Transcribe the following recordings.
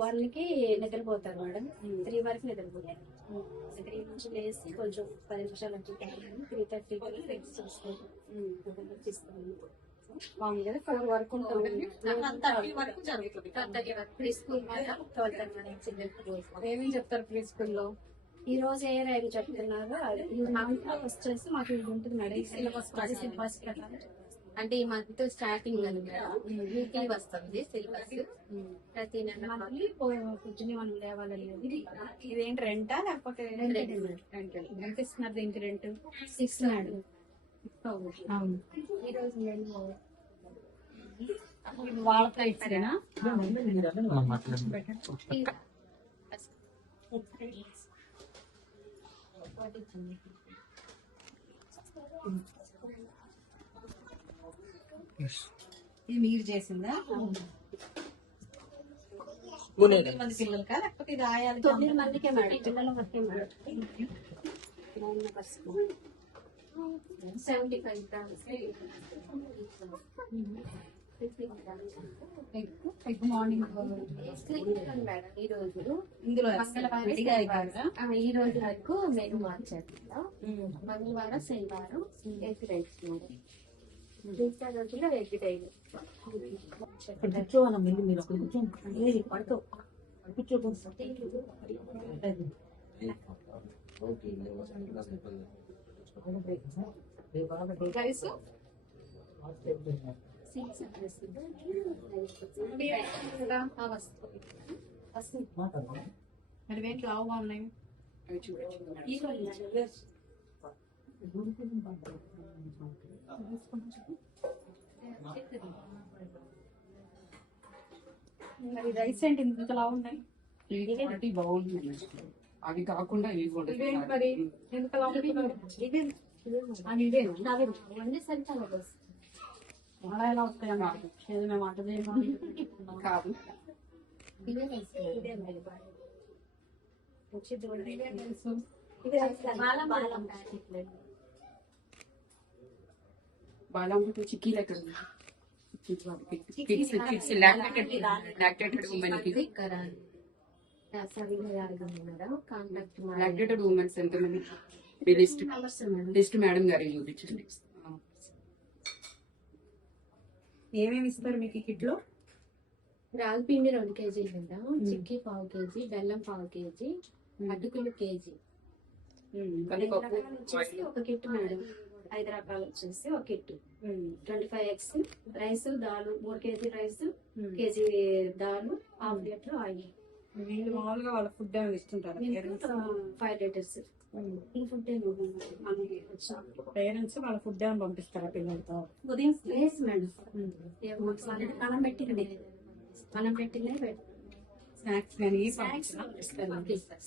వాళ్ళకి నిద్రపోతారు మేడం. 3 వరకు నిద్రపోతారు. 3 నుంచి లేసి కొంచెం 10 నిమిషాలు అట్లా 3:30 వరకు ఫ్రెండ్స్ చూస్తారు. మామూలుగా 4 వరకు ఉంటుంది. వరకు జరుగుతుంది. ప్రీ స్కూల్ మాత్రం 12:30 మేడం. ఏమేమి చెప్తారు ప్రీ స్కూల్లో? ఈ రోజు ఏ రైలు చెప్తున్నారు. ఈ మంత్ వచ్చేసి మాకు ఇది ఉంటుంది మేడం. సిలబస్ ప్రకారం అంటే ఈ మంత్ స్టార్టింగ్ వీక్లీ వస్తుంది సిలబస్. ప్రతి నెల మంత్లీ కూర్చుని మనం లేవాలనేది. ఇదేంటి రెంటా లేకపోతే రెంట్ ఎంత ఇస్తున్నారు దీనికి రెంట్? 6 మేడం. అవును. ఈ రోజు నేను వాళ్ళ ప్రైస్నా? ఇది మీరు చేసిందా? 9 మంది పిల్లలకా లేకపోతే ఇది ఆయాలి? 9 మందికే మేడం. పిల్లల వరకే madam. 9 members. 75 grams. Egg morning madam. ఈ రోజు ఇందులో ఈ రోజు వరకు మెను మార్చేస్తాం. మంగళవారం శనివారం ఎగ్ రైస్ మేడం. మిగతా రోజుల్లో ఎగ్ డైలీ. కూర్చోవనం వెళ్ళి మీరు కూర్చోండి. పడుకో రైస్ మరి వేట్ లావుగా ఉన్నాయి. అవి చూడండి. మరి రైస్ ఏంటి ఇంత లావు ఉన్నాయి? బాగుంది. అవి కాకుండా ఇవి కూడా ఇవేంటి మరి ఎంత లావు ఉంటున్నారు? అలా ఎలా వస్తాయని ఏదో మేము అంట కాదు. బాదం చిక్కీ లెక్క లాక్టేటెడ్ ఉమెన్స్ ఎంతమంది లిస్ట్ మేడం గారికి చూపించండి. ఏమేమి ఇస్తారు మీకు ఈ కిట్ లో? రాగి పిండి 2 కేజీలు కదా, చిక్కీ 1/2 కేజీ, బెల్లం 1/2 కేజీ, అటుకులు కేజీ. వచ్చేసి ఒక కిట్ మేడం. 5 రకాలు వచ్చేసి ఒక కిట్. 25 eggs, రైస్, దాలు 3 కేజీ రైస్, కేజీ దాలు, 1/2 లీటర్ ఆయిల్. వీళ్ళు మామూలుగా వాళ్ళ ఫుడ్ ఏమైనా ఇస్తుంటారు? 5 liters. ఈ ఫుడ్ పేరెంట్స్ వాళ్ళ ఫుడ్ ఏమైనా పంపిస్తారా పిల్లలతో? ఉదయం వేసి మేడం. మనం పెట్టింది స్నాక్స్ కానీ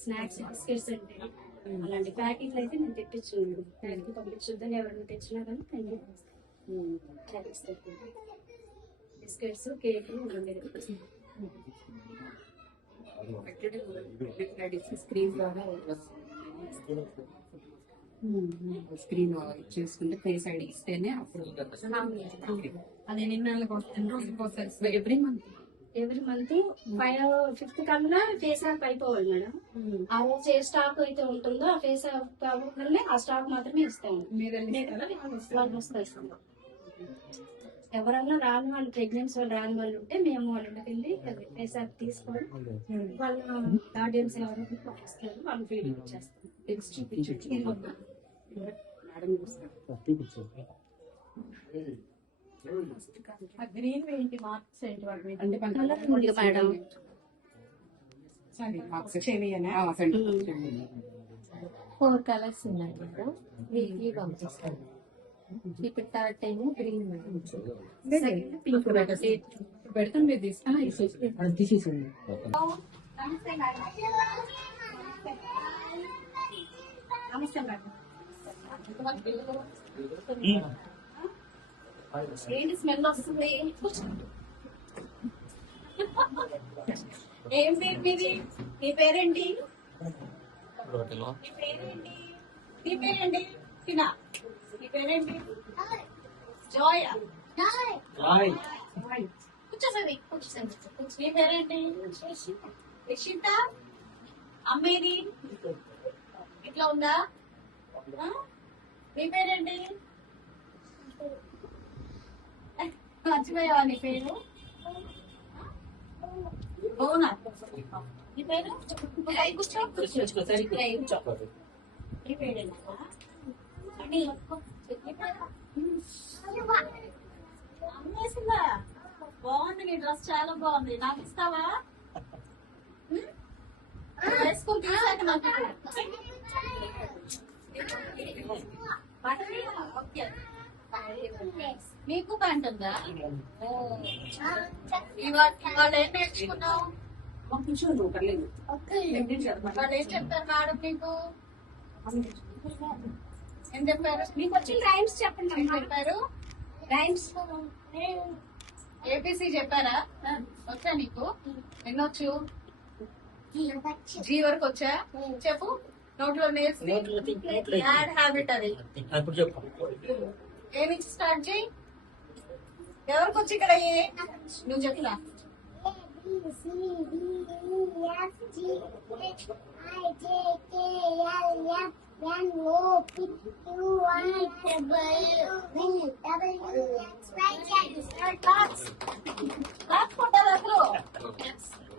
స్నాక్స్ బిస్కెట్స్ అంటే అలాంటి ప్యాకెట్లు అయితే నేను తెప్పించున్నాను. ప్యాకెట్ పంపించుద్దని ఎవరైనా తెచ్చినా కానీ బిస్కెట్స్, కేక్ స్క్రీన్ చేసుకుంటే ఫేస్ ఐడి ఇస్తేనే అప్పుడు అది ఎన్ని నెలలకు వస్తుంది? రోజుకి వస్తుంది? ఎవ్రీ మంత్ 5th కన్నా ఫేస్ యాప్ అయిపోవాలి మేడం. ఆ రోజు ఏ స్టాక్ అయితే ఉంటుందో ఆ ఫేస్ యాప్ అవ్వగానే ఆ స్టాక్ మాత్రమే ఇస్తాము. ఎవరన్నా రాని వాళ్ళు, ప్రెగ్నెన్సీ వాళ్ళు రాని వాళ్ళు ఉంటే మేము వాళ్ళ వెళ్ళి ఫేస్ యాప్ తీసుకొని వాళ్ళ గార్డియన్స్ ఎవరైనా పంపిస్తారు, వాళ్ళు ఫీడింగ్ ఇచ్చేస్తాం. గ్రీన్ ఏంటి మార్క్స్ ఏంటి వాటి అంటే మేడం. 4 కలర్స్ ఉన్నాయి మేడం. వీక్లీ పంపిస్తాను. ఇప్పుడు 3rd టైం గ్రీన్ పింక్ పెడతాం. మీరు తీసేసండి. నమస్తే మేడం. ఏంటి స్మెల్ వస్తుంది? ఏం పేరు మీది? నీ పేరేంటి? నీ పేరేంటి? టీనా. నీ పేరేంటి? జోయా. కూర్చోసరి నీ పేరేంటి? రిషిత. అమ్మేది ఇట్లా ఉందా? ఆ? నీ పేరేంటి? మర్చిపోయావా నీ పేరు? అవునా? నీ పేరు? కూర్చో. కూర్చో. నీ పేరేనా? నీ పేరు? అమ్మేసిందా? బాగుంది, నీ డ్రెస్ చాలా బాగుంది. నాకు ఇస్తావా? వేసుకుని తీసాక నాకు ఓకే. నీకు ప్యాంట్ ఉందా? ఇవాళ ఏం నేర్చుకున్నావు? కూర్చోను పర్లేదు. వాళ్ళు ఏం చెప్పారు మేడం నీకు? ఏం చెప్పారు? మీకు వచ్చిన రైమ్స్ చెప్పండి. ఏం చెప్పారు? రైమ్స్ ఏబిసి చెప్పారా? వచ్చా నీకు? ఎన్నొచ్చు? జీ వరకు వచ్చా? చెప్పు. నోట్లో నేర్చి బ్యాడ్ హ్యాబిట్ అది. ఏ నుంచి స్టార్ట్ చేయి. ఎవరికి వచ్చి ఇక్కడ నువ్వు చెప్పురా.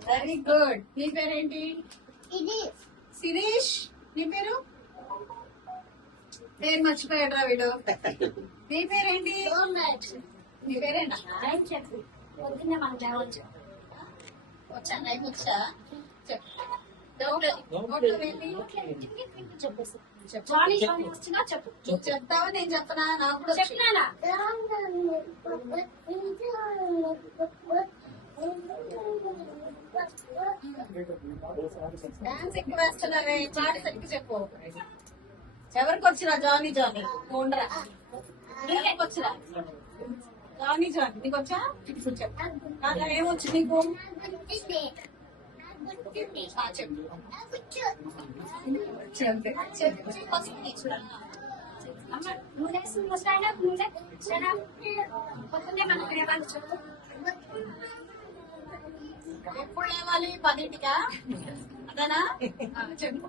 Very good. నీ పేరేంటి? శిరీష్. నీ పేరు? పేరు మర్చిపోయాడు రా వీడు. నీ పేరేంటి? నీ పేరేనా? చెప్పు. పొద్దున్నే మనకు లేవచ్చు. వచ్చా? నైట్ వచ్చా? చెప్పు. చెప్పు. చెప్పు. జానీ జానీ వచ్చినా చెప్పు. నువ్వు చెప్తావా నేను చెప్పనా? నాకు కూడా వచ్చు. చెప్పినానా? డాన్స్ ఎక్కువ వేస్తున్నావే. పాట ఎక్కువ చెప్పు. ఎవరికి వచ్చిరా? జానీ జానీ ఉండరా. ఎవరికి వచ్చిరా? జానీ జానీ నీకు వచ్చా? చెప్పు. నాకు ఏమొచ్చు నీకు? చెప్పు. నువ్వు లేస్తున్నా స్టాండ్ అప్. నువ్వు స్టాండ్ అప్. పొద్దున్నే మనకు లేవాలి. చెప్పు. ఎప్పుడు లేవాలి? 10ంటికా? అదేనా? చెప్పు.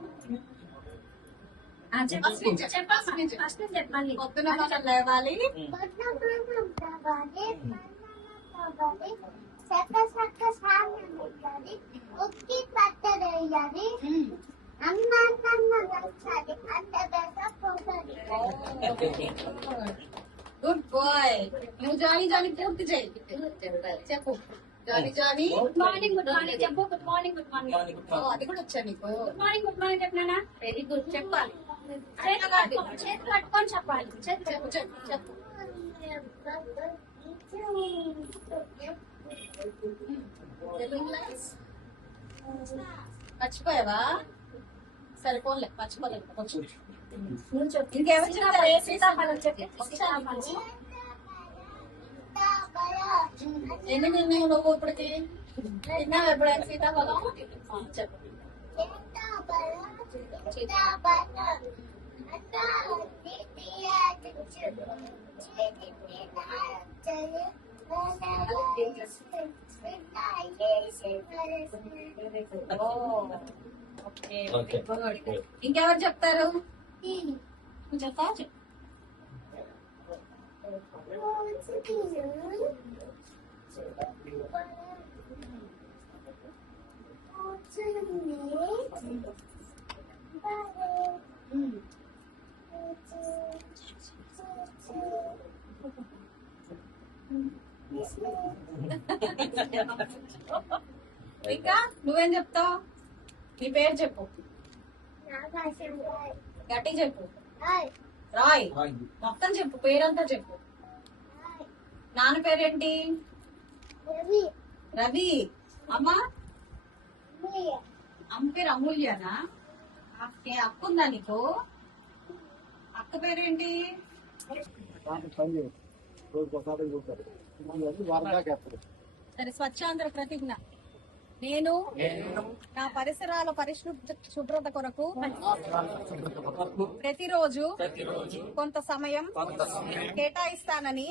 ఫస్ట్ చెప్పాలి. పొద్దున మనం లేవాలి. ఉక్కి పట్టరేయాలి. అన్న నచ్చాలి. అంత పోతుంది. Good boy. నువ్వు జానీ జానీ పూర్తి చేయి. చెప్పు. Johnny Johnny good morning. Good morning చెప్పు. Good morning. Good morning. అది కూడా వచ్చా నీకు? Good morning. గుడ్ మార్నింగ్ చెప్పినానా? Very good. చెప్పాలి. చేతులు కట్టుకొని చెప్పాలి. చెప్పు చెప్పు చెప్పు. మర్చిపోయావా? సరిపోలే, మర్చిపోలేదు. నువ్వు చెప్పు. ఇంకెవరు చెప్తారు? సీతాఫలం చెప్పు. సీతాఫలం. ఎన్ని తిన్నావు నువ్వు ఇప్పటికి? తిన్నావు ఎప్పుడైనా సీతాఫలం? చెప్పు. ఇంకెవరు చెప్తారు? నువ్వు చెప్తావా? చెప్పు. ఇంకా నువ్వేం చెప్తావు? నీ పేరు చెప్పు. గట్టి చెప్పు. రాయ్. మొత్తం చెప్పు. పేరంతా చెప్పు. నాన్న పేరేంటి? రవి. అమ్మ? అమ్మ పేరు అమూల్యనా? అక్క ఉందా నీకు? అక్క పేరేంటి? సరే, స్వచ్ఛాంధ్ర ప్రతిజ్ఞ. నేను నా పరిసరాల శుభ్రత కొరకు ప్రతిరోజు కొంత సమయం కేటాయిస్తానని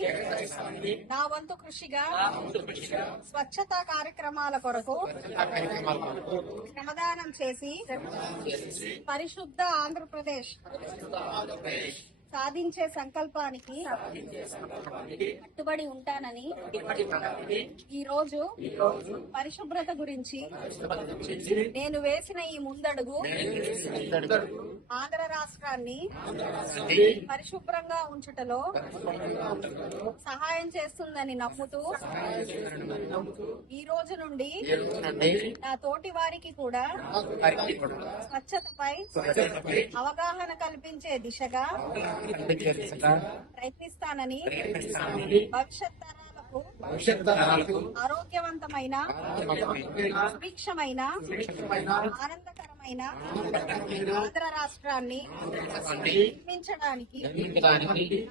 నా వంతు కృషిగా స్వచ్ఛతా కార్యక్రమాల కొరకు శ్రమదానం చేసి పరిశుద్ధ ఆంధ్రప్రదేశ్ సాధించే సంకల్పానికి కట్టుబడి ఉంటానని ఈ రోజు పరిశుభ్రత గురించి నేను వేసిన ఈ ముందడుగు ఆంధ్ర రాష్ట్రాన్ని పరిశుభ్రంగా ఉంచుటలో సహాయం చేస్తుందని నమ్ముతూ ఈ రోజు నుండి నా తోటి వారికి కూడా స్వచ్ఛతపై అవగాహన కల్పించే దిశగా ప్రయత్నిస్తానని భవిష్యత్ తరాలకు ఆరోగ్యవంతమైన సుభిక్షమైన ఆనందకరమైన ఆంధ్ర రాష్ట్రాన్ని నిర్మించడానికి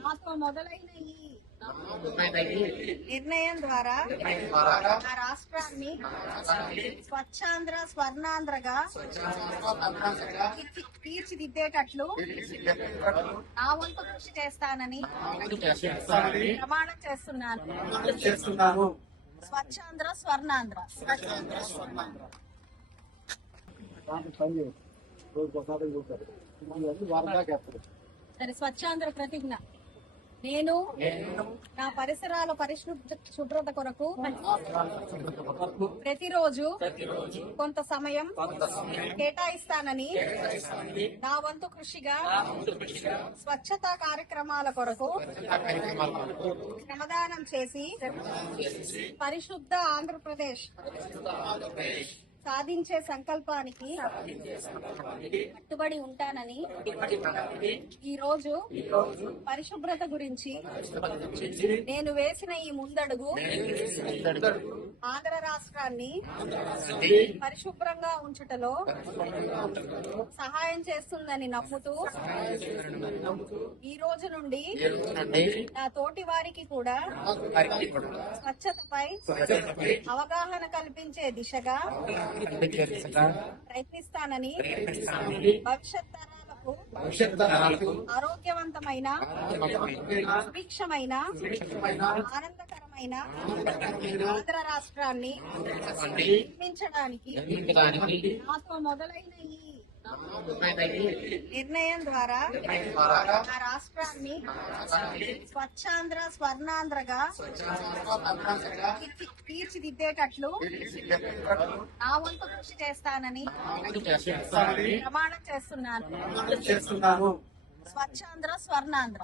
నాతో మొదలైన ఈ నిర్ణయం ద్వారా ఆ రాష్ట్రాన్ని స్వచ్ఛాంధ్ర స్వర్ణాంధ్రగా తీర్చిదిద్దేటట్లు నా వంతు కృషి చేస్తానని ప్రమాణం చేస్తున్నాను. స్వచ్ఛాంధ్ర స్వర్ణాంధ్ర. సరే, స్వచ్ఛాంధ్ర ప్రతిజ్ఞ. నేను నా పరిసరాల శుభ్రత కొరకు ప్రతిరోజు కొంత సమయం కేటాయిస్తానని నా వంతు కృషిగా స్వచ్ఛతా కార్యక్రమాల కొరకు శ్రమదానం చేసి పరిశుద్ధ ఆంధ్రప్రదేశ్ సాధించే సంకల్పానికి కట్టుబడి ఉంటానని ఈ రోజు పరిశుభ్రత గురించి నేను వేసిన ఈ ముందడుగు ఆంధ్ర రాష్ట్రాన్ని పరిశుభ్రంగా ఉంచుటలో సహాయం చేస్తుందని నమ్ముతూ ఈ రోజు నుండి నా తోటి వారికి కూడా స్వచ్ఛతపై అవగాహన కల్పించే దిశగా ప్రయత్నిస్తానని భవిష్యత్ తరాలకు ఆరోగ్యవంతమైన సుభిక్షమైన ఆనందకరమైన ఆంధ్ర రాష్ట్రాన్ని నిర్మించడానికి నాతో మొదలైన ఈ నిర్ణయం ద్వారా ఆ రాష్ట్రాన్ని స్వచ్ఛాంధ్ర స్వర్ణాంధ్రగా తీర్చిదిద్దేటట్లు నా వంతు కృషి చేస్తానని ప్రమాణం చేస్తున్నాను. స్వచ్ఛాంధ్ర స్వర్ణాంధ్ర.